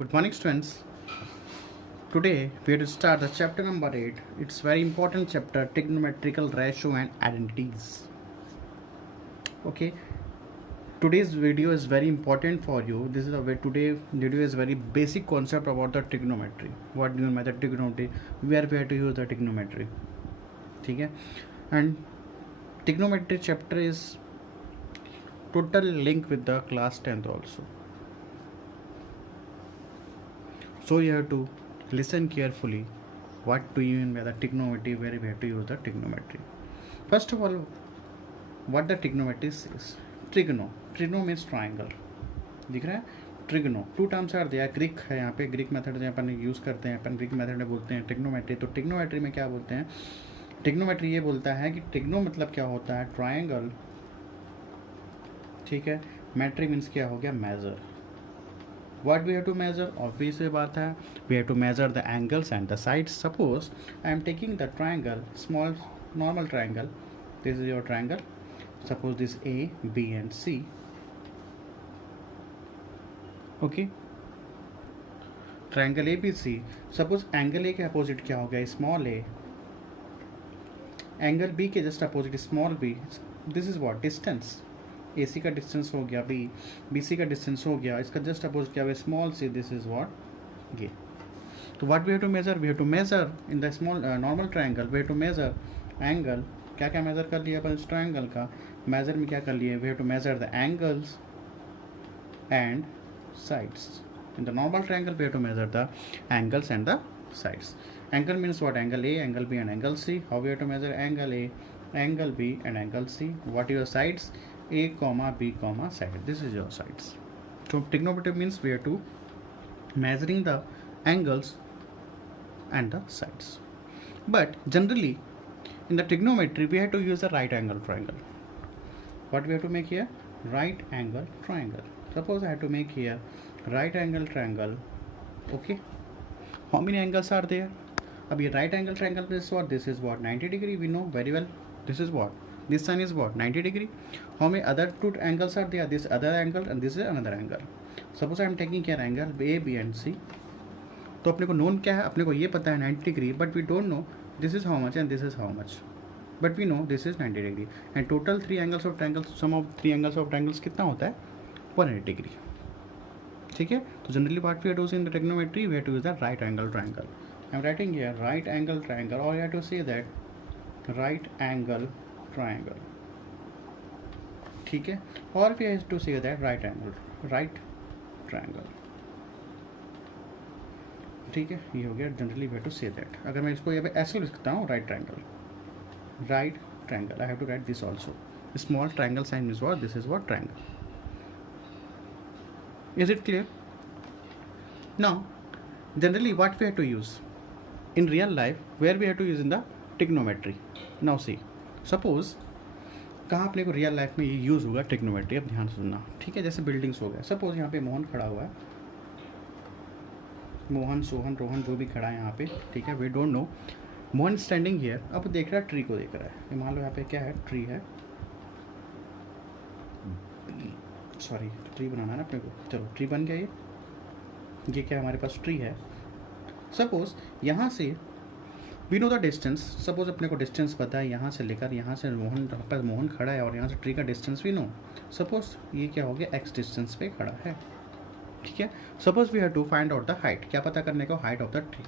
Good morning, students. Today we have to start the chapter number 8. It's very important chapter, trigonometrical ratio and identities. Okay, today's video is very important for you. This is a way today video is very basic concept about the trigonometry. What do you mean by the trigonometry? Where we have to use the trigonometry. ठीक है, and trigonometry chapter is total link with the class 10th also. So you have to listen carefully. What do you mean by the trigonometry? Where we have to use the trigonometry? First of all, what the trigonometry is? Trigono means triangle. दिख रहा है? Trigno to terms are दिया. Greek है यहाँ पे, Greek method अपन use करते हैं, अपन Greek method में बोलते हैं ट्रिग्नोमेट्री. तो ट्रिग्नोमेट्री में क्या बोलते हैं? ट्रिग्नोमेट्री ये बोलता है कि ट्रिग्नो मतलब क्या होता है? ट्राइंगल. ठीक है. मेट्री मीन्स क्या हो गया? Major. What we have to measure? Obvious बात है, we have to measure the angles and the sides. Suppose I am taking the triangle, small normal triangle. This is your triangle. Suppose this A, B and C. Okay. Triangle ABC. Suppose angle A के opposite क्या हो गया? Small a. Angle B के just opposite small b. This is what? Distance. ए सी का distance हो गया, B C का distance हो गया, इसका जस्ट अपोज क्या है? Small C. This is what? ये. तो what we have to measure? We have to measure in the small normal triangle. We have to measure angle. क्या क्या मेजर कर लिया अपन इस ट्रायंगल का? मेजर में क्या कर लिए? We have to measure the angles and sides. In the normal triangle we have to measure the angles and the sides. Angle means what? Angle A, angle B and angle C. How we have to measure angle A, angle B and angle C? What your sides? A comma B comma side. This is your sides. So trigonometry means we are to measuring the angles and the sides. But generally in the trigonometry we have to use a right angle triangle. What we have to make here? Right angle triangle. Suppose I have to make here right angle triangle. Okay. How many angles are there? अब ये right angle triangle is what? This is what? 90 degree. We know very well. This is what? This side is what? 90 degree. How many other two angles are there? This other angle and this is another angle. Suppose I am taking here angle A, B and C. तो अपने को known क्या है? अपने को ये पता है 90 degree, but we don't know this is how much and this is how much, but we know this is 90 degree. And total three angles of triangles, sum of three angles of triangles कितना होता है? 180 degree. ठीक है. तो generally what we are doing in the trigonometry, we have to use the right angle triangle. I am writing here right angle triangle, और you have to say that right angle triangle. ठीक है. और we have to say that right angle right triangle. ठीक है. ये हो गया. Generally we have to say that. अगर मैं इसको यहाँ पे ऐसे लिखता हूँ right triangle, right triangle, I have to write this also. Small triangle sine is what? This is what? Triangle. Is it clear? Now generally what we have to use in real life, where we have to use in the trigonometry. Now see, suppose कहाँ अपने को real life में ये use होगा trigonometry. अब ध्यान सुनना. ठीक है. जैसे बिल्डिंग्स हो गया. सपोज यहाँ पे मोहन खड़ा हुआ है, मोहन, सोहन, रोहन जो भी खड़ा है यहाँ पे. ठीक है. We don't know. Mohan standing here. अब देख रहा है ट्री को देख रहा है. मान लो यहाँ पे क्या है? ट्री है. सॉरी, ट्री बनाना है ना अपने को. चलो ट्री बन गया. ये क्या हमारे पास ट्री है. सपोज यहाँ से we know the distance. Suppose अपने को डिस्टेंस पता है यहाँ से लेकर यहाँ से मोहन, पर मोहन खड़ा है और यहाँ से ट्री का डिस्टेंस वी नो. सपोज ये क्या हो गया? एक्स डिस्टेंस पे खड़ा है. ठीक है. Suppose we have to find out the height. क्या पता करने को? Height of the tree.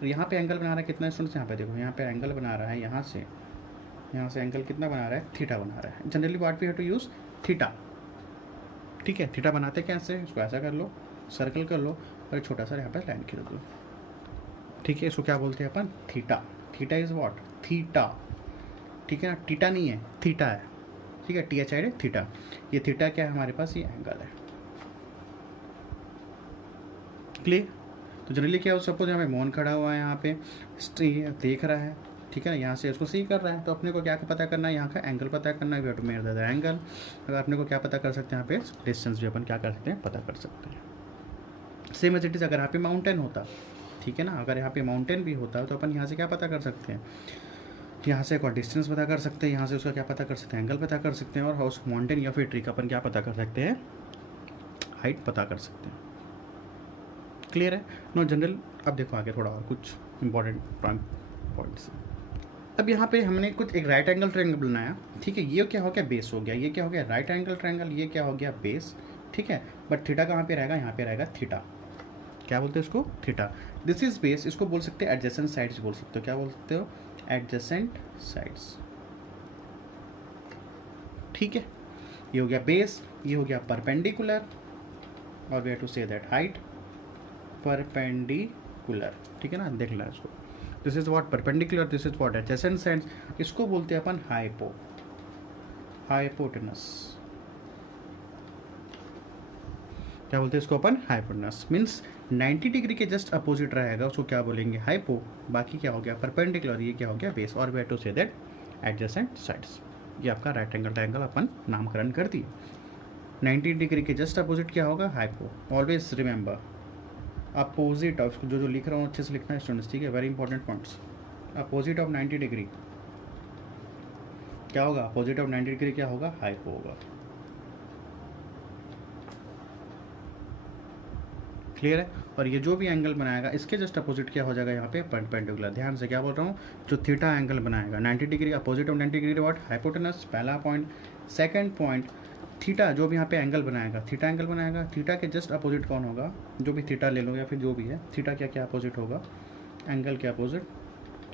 और यहाँ पे एंगल बना रहा है कितना? स्टूडेंट्स यहाँ पे देखो, यहाँ पे एंगल बना रहा है यहाँ से एंगल कितना बना रहा है? थीटा बना रहा है. Generally what we have to use? Theta. ठीक है. थीटा बनाते कैसे? इसको ऐसा कर लो, सर्कल कर लो और छोटा सा यहाँ पर लाइन खींच दो. ठीक है. इसको क्या बोलते हैं अपन? Theta. Theta is what? Theta. ठीक है ना. थीटा नहीं है, थीटा है. ठीक है. T H I theta. ये थीटा क्या है हमारे पास? ये एंगल है. क्लियर? तो जनरली क्या हो? सपोज यहाँ पे मोहन खड़ा हुआ है, यहाँ पे देख रहा है. ठीक है ना. यहाँ से इसको सी कर रहा है. तो अपने को क्या पता करना है? यहाँ का एंगल पता करना है. We have to measure the angle. अगर अपने को क्या पता कर सकते हैं? यहाँ पे डिस्टेंस भी अपन क्या कर सकते हैं? पता कर सकते हैं. सेम एज इट इज अगर यहाँ पे माउंटेन होता. ठीक है ना. अगर यहाँ पे माउंटेन भी होता है तो अपन यहाँ से क्या पता कर सकते हैं? यहाँ से एक और डिस्टेंस पता कर सकते हैं. यहाँ से उसका क्या पता कर सकते हैं? एंगल पता कर सकते हैं. और हाउस माउंटेन या फिर ट्री का अपन क्या पता कर सकते हैं? हाइट पता कर सकते हैं. क्लियर है? No general. अब देखो आगे थोड़ा और कुछ इंपॉर्टेंट पॉइंट्स। अब यहाँ पे हमने कुछ एक राइट एंगल ट्रायंगल बनाया, ठीक है। ये क्या हो गया? बेस हो गया। ये क्या हो गया? Right angle triangle. ये क्या हो गया? बेस, ठीक है। बट थीटा कहाँ पे रहेगा? यहाँ पे रहेगा थीटा। क्या बोलते हैं इसको? थीटा। This is base. इसको बोल सकते हैं एडजेसेंट साइड्स बोल सकते हो। क्या बोल सकते हो? एडजेसेंट साइड्स, ठीक है। ये हो गया बेस, ये हो गया परपेंडिकुलर, और we have to say that height perpendicular, ठीक है ना। देख लेना इसको। This is what? Perpendicular. This is what? Adjacent sides. इसको बोलते हैं अपन हाइपोटेनस। क्या बोलते हैं इसको अपन? हाइपोटेनस। मीन्स 90 डिग्री के जस्ट अपोजिट रहेगा, उसको क्या बोलेंगे? हाइपो। बाकी क्या हो गया? परपेंडिकुलर। ये क्या हो गया? बेस। और we have to say that adjacent sides. ये आपका राइट एंगल ट्रायंगल अपन नामकरण कर दिए। 90 डिग्री के जस्ट अपोजिट क्या होगा? Hypo. Always remember opposite of, जो लिख रहा हूँ अच्छे से लिखना है स्टूडेंट्स, ठीक है। Very important points. Opposite of 90 degree क्या होगा? अपोजिट ऑफ 90 डिग्री क्या होगा? हाइपो होगा। क्लियर है? और ये जो भी एंगल बनाएगा इसके जस्ट अपोजिट क्या हो जाएगा? यहाँ पे परपेंडिकुलर। ध्यान से क्या बोल रहा हूँ? जो थीटा एंगल बनाएगा 90 degree, opposite of 90 degree what? Hypotenuse. पहला पॉइंट। सेकंड पॉइंट, थीटा जो भी यहाँ पे एंगल बनाएगा, थीटा एंगल बनाएगा, थीटा के जस्ट अपोजिट कौन होगा? जो भी थीटा ले लो या फिर जो भी है, थीटा क्या क्या अपोजिट होगा? एंगल के अपोजिट,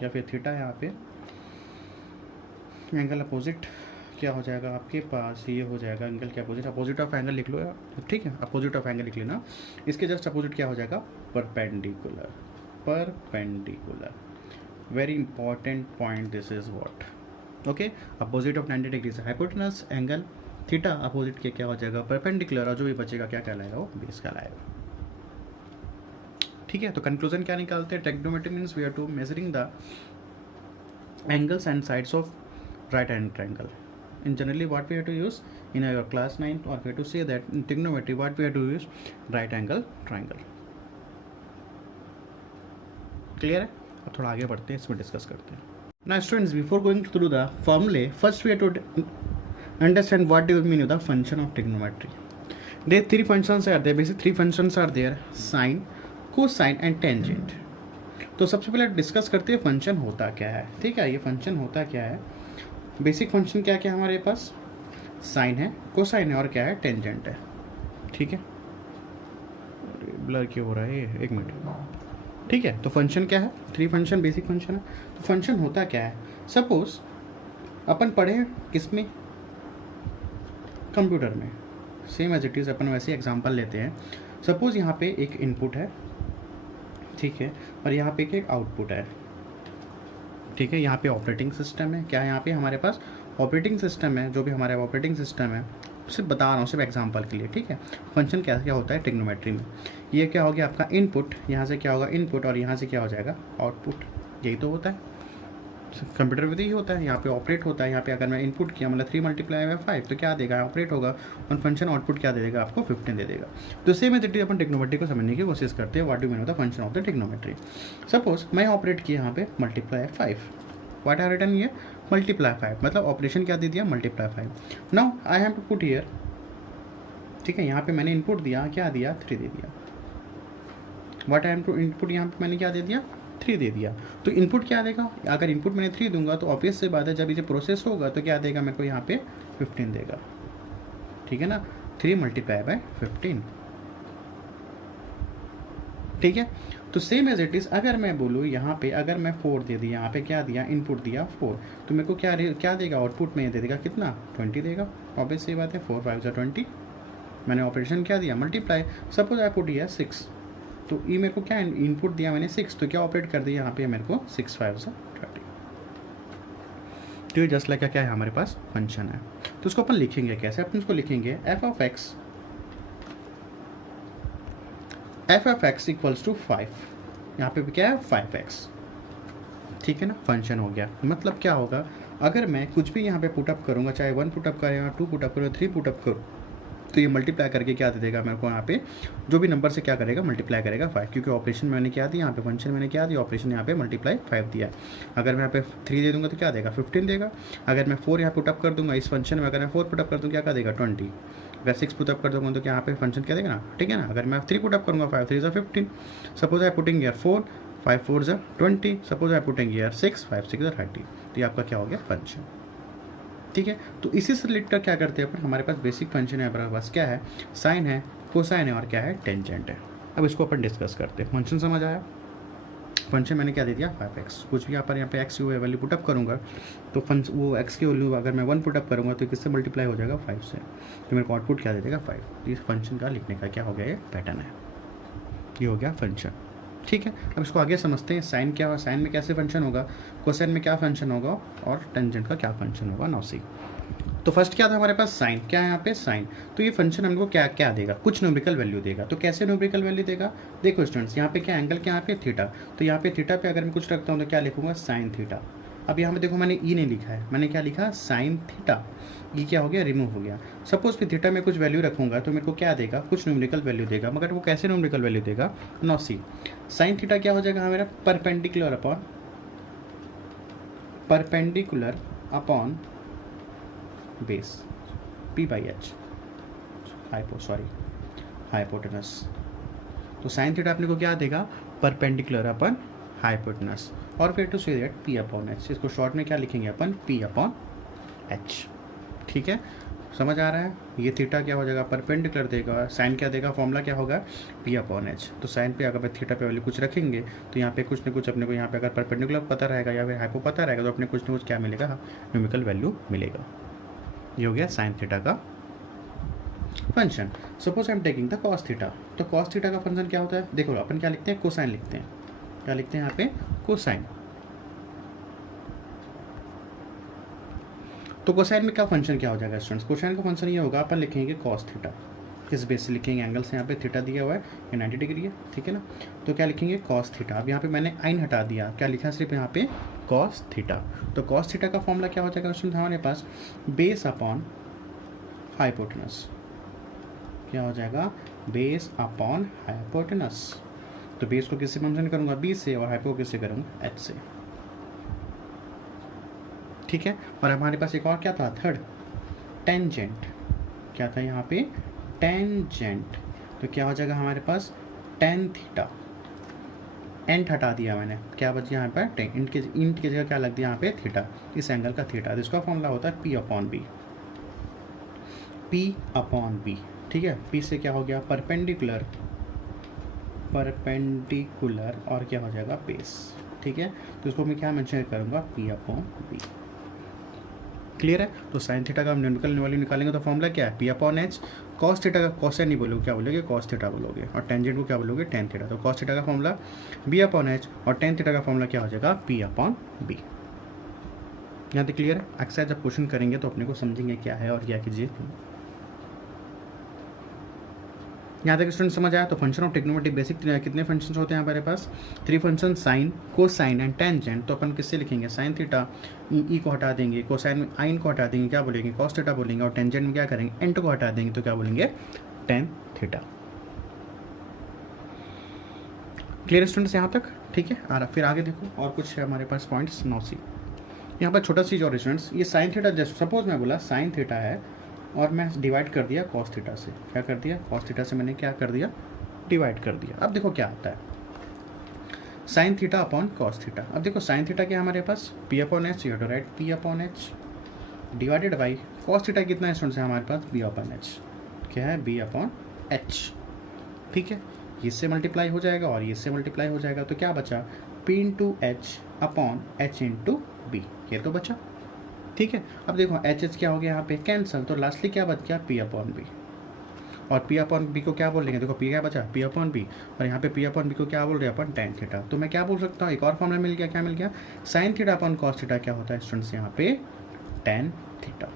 या फिर थीटा यहाँ पे एंगल अपोजिट क्या हो जाएगा आपके पास? ये हो जाएगा एंगल के अपोजिट। अपोजिट ऑफ एंगल लिख लो यार, ठीक है। अपोजिट ऑफ एंगल लिख लेना। इसके जस्ट अपोजिट क्या हो जाएगा? Perpendicular. Perpendicular, very important point. This is what? Okay. Opposite of 90 degree से हाइपोटेनस, एंगल थीटा अपोजिट के क्या हो जाएगा? परपेंडिकुलर। और जो भी बचेगा क्या कहलाएगा? वो बेस कहलाएगा, ठीक है। तो कंक्लूजन क्या निकालते हैं? Trigonometry means we are to measuring the angles and sides of right hand triangle. In generally what we have to use in our class 9, or we have to say that in trigonometry what we have to use? right angle triangle. Clear है? अब थोड़ा आगे बढ़ते हैं, इसमें discuss करते हैं. Now students, before going through the formulae, first we have to understand what do you mean with the function of trigonometry. There are three functions are there. Basically three functions are there: sine, cosine and tangent. तो सबसे पहले discuss करते हैं function होता क्या है, ठीक है। ये फंक्शन होता क्या है? बेसिक फंक्शन क्या क्या हमारे पास? साइन है, कोसाइन है, और क्या है? टेंजेंट है, ठीक है। ब्लर क्यों हो रहा है ये? एक मिनट, ठीक है। तो फंक्शन क्या है? थ्री फंक्शन बेसिक फंक्शन है। तो फंक्शन होता क्या है? सपोज अपन पढ़े किस में? कंप्यूटर में। सेम एज इट इज़ अपन वैसे एग्जांपल लेते हैं। सपोज यहाँ पे एक इनपुट है, ठीक है, और यहाँ पे एक आउटपुट है, ठीक है। यहाँ पे ऑपरेटिंग सिस्टम है। क्या है यहाँ पे हमारे पास? ऑपरेटिंग सिस्टम है। जो भी हमारा ऑपरेटिंग सिस्टम है, सिर्फ बता रहा हूँ सिर्फ एग्जांपल के लिए, ठीक है। फंक्शन क्या क्या होता है ट्रिग्नोमेट्री में? ये क्या हो गया आपका? इनपुट। यहाँ से क्या होगा? इनपुट, और यहाँ से क्या हो जाएगा? आउटपुट। यही तो होता है कंप्यूटर में, तो यही होता है। यहाँ पे ऑपरेट होता है। यहाँ पे अगर मैं इनपुट किया मतलब 3 × 5 तो क्या देगा? ऑपरेट होगा। और फंक्शन आउटपुट क्या दे देगा आपको? 15 दे देगा। तो सेम एज अपन ट्रिग्नोमेट्री को समझने की कोशिश करते हैं। What do mean of the function of the trigonometry? Suppose मैं ऑपरेट किया यहाँ पे मल्टीप्लाई 5, व्हाट आई रिटन ये? मल्टीप्लाई 5, मतलब ऑपरेशन क्या दे दिया? Multiply 5। Now I have to put here, ठीक है। यहाँ पे मैंने इनपुट दिया, क्या दिया? 3 दे दिया। What I have to input? यहाँ पे मैंने क्या दे दिया? 3 दे दिया। तो इनपुट क्या देगा? अगर इनपुट मैंने 3 दूंगा तो ऑब्वियस से बात है जब इसे प्रोसेस होगा तो क्या देगा मेरे को? यहाँ पे 15 देगा, ठीक है ना। 3 × 15, ठीक है। तो सेम एज इट इज़ अगर मैं बोलूँ यहाँ पे अगर मैं 4 दे दिया, यहाँ पे क्या दिया? इनपुट दिया 4, तो मेरे को क्या देगा? आउटपुट में दे देगा कितना? 20 देगा। ऑब्वियस सी बात है, 4 × 5 = 20। मैंने ऑपरेशन क्या दिया? मल्टीप्लाई। सपोज आई पुट दिया 6, तो ये मेरे को क्या इनपुट दिया मैंने? 6, तो क्या ऑपरेट कर दिया यहाँ पे मेरे को? 6 × 5 = 30। तो ये जस्ट लाइक क्या है हमारे पास? फंक्शन है। तो उसको अपन लिखेंगे कैसे? अपन उसको लिखेंगे f of x equals to 5। यहाँ पे भी क्या है? 5x, ठीक है ना। फंक्शन हो गया। मतलब क्या होगा? अगर मैं कुछ भी यहाँ पे पुटअप करूँगा, चाहे 1 पुटअप करें या 2 पुटअप करूँ, 3 पुटअप करूँ, तो ये मल्टीप्लाई करके क्या दे देगा मेरे को? यहाँ पे जो भी नंबर से क्या करेगा? मल्टीप्लाई करेगा 5, क्योंकि ऑपरेशन मैंने क्या दिया? यहाँ पे फंक्शन मैंने क्या दिया? ऑपरेशन यहाँ पे मल्टीप्लाई 5 दिया। अगर मैं यहाँ पे 3 दे दूंगा तो क्या देगा? 15 देगा। अगर मैं 4 यहाँ पुटअप कर दूंगा इस फंक्शन में, अगर मैं 4 पुटअप कर दूँ क्या देगा? 20। अगर 6 पुटअप कर दूंगा तो क्या यहाँ पे फंक्शन क्या देगा ना, ठीक है ना। अगर मैं 3 पुटअप करूँगा 5 3 15, suppose I putting year 4 5 4 20, suppose I putting year 6 5 6 30, तो ये आपका क्या हो गया फंक्शन, ठीक है। तो इसी से रिलेटेड क्या करते हैं अपन, हमारे पास बेसिक फंक्शन है, हमारे पास क्या है, साइन है, कोसाइन है और क्या है, टेंजेंट है। अब इसको अपन डिस्कस करते हैं। फंक्शन समझ आया, फंक्शन मैंने क्या दे दिया 5x, कुछ भी यहाँ पे x की वैल्यू पुटअप करूँगा तो वो x की वैल्यू अगर मैं 1 पुटअप करूँगा तो किससे मल्टीप्लाई हो जाएगा 5 से, तो मेरे को आउटपुट क्या दे देगा 5। तो इस फंक्शन का लिखने का क्या हो गया, ये पैटर्न है, ये हो गया फंक्शन, ठीक है। अब इसको आगे समझते हैं। साइन क्या हुआ, साइन में कैसे फंक्शन होगा, कोसाइन में क्या फंक्शन होगा और टेंजेंट का क्या फंक्शन होगा, नाउ सी। तो फर्स्ट क्या था हमारे पास, साइन, क्या है यहाँ पे साइन, तो ये फंक्शन हमको क्या क्या देगा, कुछ न्यूमेरिकल वैल्यू देगा। तो कैसे न्यूमेरिकल वैल्यू देगा, देखो स्टूडेंट्स यहाँ पे क्या एंगल, क्या यहाँ पे थीटा, तो यहाँ पे थीटा पे अगर मैं कुछ रखता हूँ तो क्या लिखूंगा साइन थीटा। अब यहाँ पे देखो मैंने ई नहीं लिखा है, मैंने क्या लिखा साइन थीटा, ये क्या हो गया रिमूव हो गया। सपोज फिर थीटा में कुछ वैल्यू रखूंगा तो मेरे को क्या देगा, कुछ न्यूमेरिकल वैल्यू देगा, मगर वो कैसे न्यूमेरिकल वैल्यू देगा, नो सी। साइन थीटा क्या हो जाएगा मेरा, perpendicular upon base p/h hypotenuse. तो साइन थीटा अपने को क्या देगा, परपेंडिकुलर अपन हाइपोटेनस, और फिर टू से दैट p/h, इसको शॉर्ट में क्या लिखेंगे अपन p/h, ठीक है। समझ आ रहा है, ये थीटा क्या हो जाएगा परपेंडिकुलर देगा, साइन क्या देगा, फॉर्मूला क्या होगा p/h। तो साइन पे अगर थीटा पे वैल्यू कुछ रखेंगे तो यहाँ पे कुछ न कुछ अपने को यहाँ पे अगर परपेंडिकुलर पता रहेगा या फिर हाइपो पता रहेगा तो अपने कुछ न कुछ क्या मिलेगा, न्यूमेरिकल वैल्यू मिलेगा। ये हो गया साइन थीटा का function. Suppose I am taking the cos theta, तो कॉस थीटा का फंक्शन क्या होता है, देखो अपन क्या लिखते हैं, कोसाइन लिखते हैं, क्या लिखते हैं यहाँ पे कोसाइन। तो कोसाइन में क्या फंक्शन क्या हो जाएगा स्टूडेंट्स, कोसाइन का फंक्शन ये होगा, अपन लिखेंगे कॉस थीटा, किस बेस से लिखेंगे, एंगल से यहाँ पे थीटा दिया हुआ है, ये 90 डिग्री है, ठीक है ना। तो क्या लिखेंगे कॉस थीटा, अब यहाँ पे मैंने आइन हटा दिया, क्या लिखा सिर्फ यहाँ पे कॉस थीटा। तो कॉस थीटा का फॉर्मूला क्या हो जाएगा स्टूडेंट हमारे पास, बेस अपॉन हाइपोटेनस, क्या हो जाएगा बेस अपॉन हाइपोटेनस। तो बेस को किससे मेंशन करूंगा, बी से, और हाइपो को किससे करूंगा, एच से, ठीक है। और हमारे पास एक और क्या था, थर्ड टेंजेंट, क्या था यहाँ पे टेंजेंट, तो क्या हो जाएगा हमारे पास टेन थीटा, एंट हटा दिया मैंने, क्या बच गया यहाँ पर टेन, इंट की जगह क्या लग दिया यहाँ पे थीटा, इस एंगल का थीटा। तो इसका फॉर्मूला होता है p/b, p/b, ठीक है। p से क्या हो गया परपेंडिकुलर और क्या हो जाएगा बेस, ठीक है। तो इसको मैं क्या मेंशन करूंगा p/b, क्लियर है। तो साइन थीटा का हम न्यूमेरिकल वैल्यू निकालेंगे तो फॉर्मूला क्या है p/h, कॉस थीटा का कॉसेन नहीं बोलोगे, क्या बोलोगे कॉस थीटा बोलोगे, और टेंजेंट को क्या बोलोगे टेन थीटा। तो कॉस थीटा का फॉर्मूला b/h और टेन थीटा का फॉर्मूला क्या हो जाएगा p/b। यहाँ तक क्लियर है। एक्सरसाइज जब क्वेश्चन करेंगे तो अपने को समझेंगे क्या है और क्या कीजिए। यहाँ तक स्टूडेंट समझ आया। तो फंक्शन ऑफ ट्रिग्नोमेट्री बेसिक कितने फंक्शंस होते हैं हमारे पास, 3 function, sine, cosine and tangent. तो अपन किससे लिखेंगे, साइन थीटा ई को हटा देंगे, कोसाइन में आइन को हटा देंगे, क्या बोलेंगे कॉस थीटा बोलेंगे, और टेंजेंट में क्या करेंगे एंट को हटा देंगे तो क्या बोलेंगे टेन थीटा। क्लियर स्टूडेंट्स यहाँ तक, ठीक है। और फिर आगे देखो और कुछ है हमारे पास पॉइंट्स, 9C। यहाँ पर छोटा चीज़ और स्टूडेंट्स, ये साइन थीटा जस्ट सपोज मैं बोला साइन थीटा है और मैं डिवाइड कर दिया कॉस थीटा से, क्या कर दिया कॉस थीटा से मैंने क्या कर दिया डिवाइड कर दिया। अब देखो क्या आता है sine theta upon cos theta. अब देखो साइन थीटा क्या हमारे पास p/h, you to write p/h divided by cos theta कितना है स्टूडेंट्स हमारे पास b/h, क्या है b/h, ठीक है। इससे मल्टीप्लाई हो जाएगा और इससे मल्टीप्लाई हो जाएगा तो क्या बचा p/h अपॉन h/b, ये तो बचा, ठीक है। अब देखो एच क्या हो गया यहाँ पे कैंसिल, तो लास्टली क्या बच गया p/b, और p/b को क्या बोल लेंगे, देखो p क्या बचा p/b, और यहाँ पे p/b को क्या बोल रहे हैं अपन टेन थीटा। तो मैं क्या बोल सकता हूँ, एक और फॉर्मूला मिल गया, क्या मिल गया sign theta upon cos theta, क्या होता है स्टूडेंट्स यहाँ पे टेन थीटा,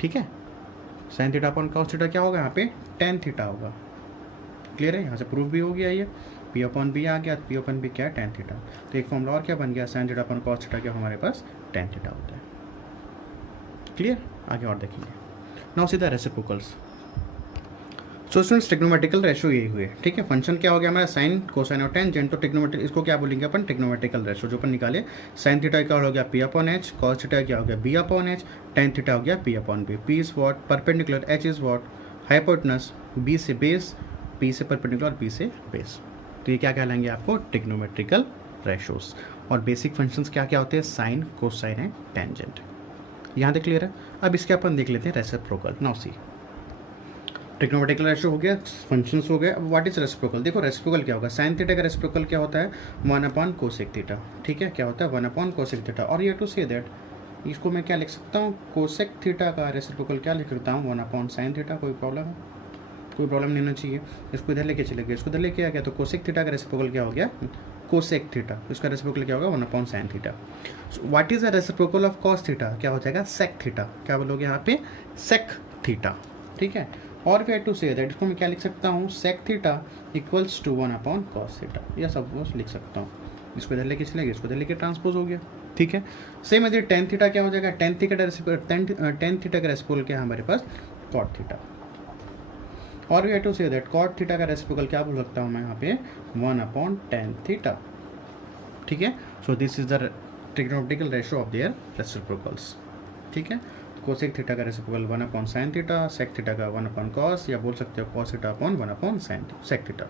ठीक है। Sine theta upon cos theta क्या होगा यहाँ पे टेन थीटा होगा, क्लियर है। यहाँ से प्रूफ भी हो गया ये p/b आ गया, p/b क्या है टेन थीटा। तो एक फॉर्मूला और क्या बन गया sign theta upon cos theta क्या हमारे पास टेन थीटा होता है, क्लियर। आगे और देखेंगे। नाउ सीधा reciprocals. So students trigonometrical ratio यही हुए, ठीक है। फंक्शन क्या हो गया हमारा, साइन कोसाइन और टेंजेंट। तो ट्रिग्नोमेट्रिक इसको क्या बोलेंगे अपन, ट्रिग्नोमेट्रिकल रेशो जो अपन निकाले। साइन थीटा क्या हो गया P upon H, cos theta क्या हो गया B upon H, tan theta हो गया P upon B. P is what perpendicular, H is what hypotenuse, B से बेस, पी से परपेंडिकुलर और बी से बेस। तो ये क्या कहलाएंगे आपको, ट्रिग्नोमेट्रिकल रेशोस। और बेसिक फंक्शंस क्या क्या होते हैं, साइन कोसाइन एंड टेंजेंट। यहाँ तक क्लियर है। अब इसके अपन देख लेते हैं reciprocal. Now see, trigonometrical ratio हो गया, फंक्शंस हो गया। अब व्हाट इज रेसिप्रोकल, देखो रेसिप्रोकल क्या होगा, साइन थीटा का रेसिप्रोकल क्या होता है, 1 अपॉन कोसेक थीटा, ठीक है। क्या होता है 1 अपॉन कोसेक थीटा। और ये टू से दैट इसको मैं क्या लिख सकता हूँ, कोसेक थीटा का रेसिप्रोकल क्या लिख सकता हूँ, 1 अपॉन साइन थीटा। कोई प्रॉब्लम है, कोई प्रॉब्लम नहीं होना चाहिए। इसको इधर लेके चले गए, इसको इधर लेके आ गया, तो कोसेक थीटा का रेसिप्रोकल क्या हो गया, कोसेक थीटा। इसका रेसिप्रोकल क्या होगा, 1 upon sine theta. What is the reciprocal of cos theta, क्या हो जाएगा सेक थीटा। क्या बोलोगे यहाँ पे, सेक थीटा, ठीक है। और वे टू से दैट इसको मैं क्या लिख सकता हूँ, sec theta equals to 1 upon cos theta. यह सब कुछ लिख सकता हूँ। इसको इधर लेके चले गए, इसको इधर लेके ट्रांसपोज हो गया, ठीक है। सेम इधर टेन थीटा क्या हो जाएगा, टेन थीटा का रेसिप्रोकल क्या है हमारे पास, कॉट थीटा। और we to say that cot theta का रेसिप्रोकल क्या बोल सकता हूँ मैं यहाँ पे, 1 अपॉन टेन थीटा, ठीक है। So this is the trigonometrical ratio of their reciprocals, ठीक है। कोसेक थीटा का reciprocal 1 upon sine theta, sec theta का 1 अपॉन कॉस, या बोल सकते हो cos theta upon 1 upon sine sec theta.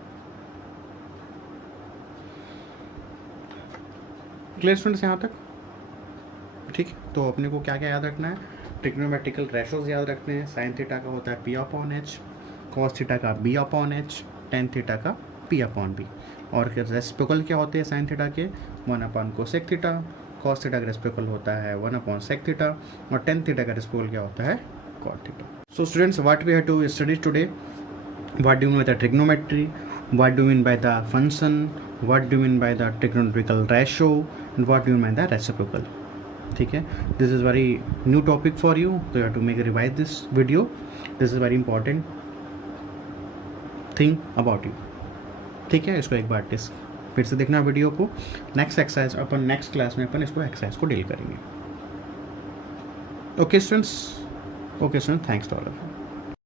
Clear students यहाँ तक, ठीक है। तो अपने को क्या क्या याद रखना है, ट्रिग्नोमेट्रिकल रेशोज याद रखने हैं। साइन थीटा का होता है p upon H, cos theta का b upon H, tan theta का पी अपॉन बी। और रेसिप्रोकल क्या होते हैं साइन थीटा के, 1 upon cosec theta, cos theta का रेसिप्रोकल होता है 1 अपॉन सेक थीटा, और टेन थीटा का रेसिप्रोकल क्या होता है, cot theta. So students what we have to study today, what do you mean by the trigonometry, what do you mean by the function, what do you mean by the trigonometrical ratio, and what do you mean by the reciprocal, ठीक है। This is very new topic for you, तो you have to make revise this video. This is very important thing about you, ठीक है। इसको एक बार फिर से देखना वीडियो को। नेक्स्ट एक्सरसाइज अपन नेक्स्ट क्लास में अपन इसको एक्सरसाइज को डील करेंगे। Okay students, thanks to all of you.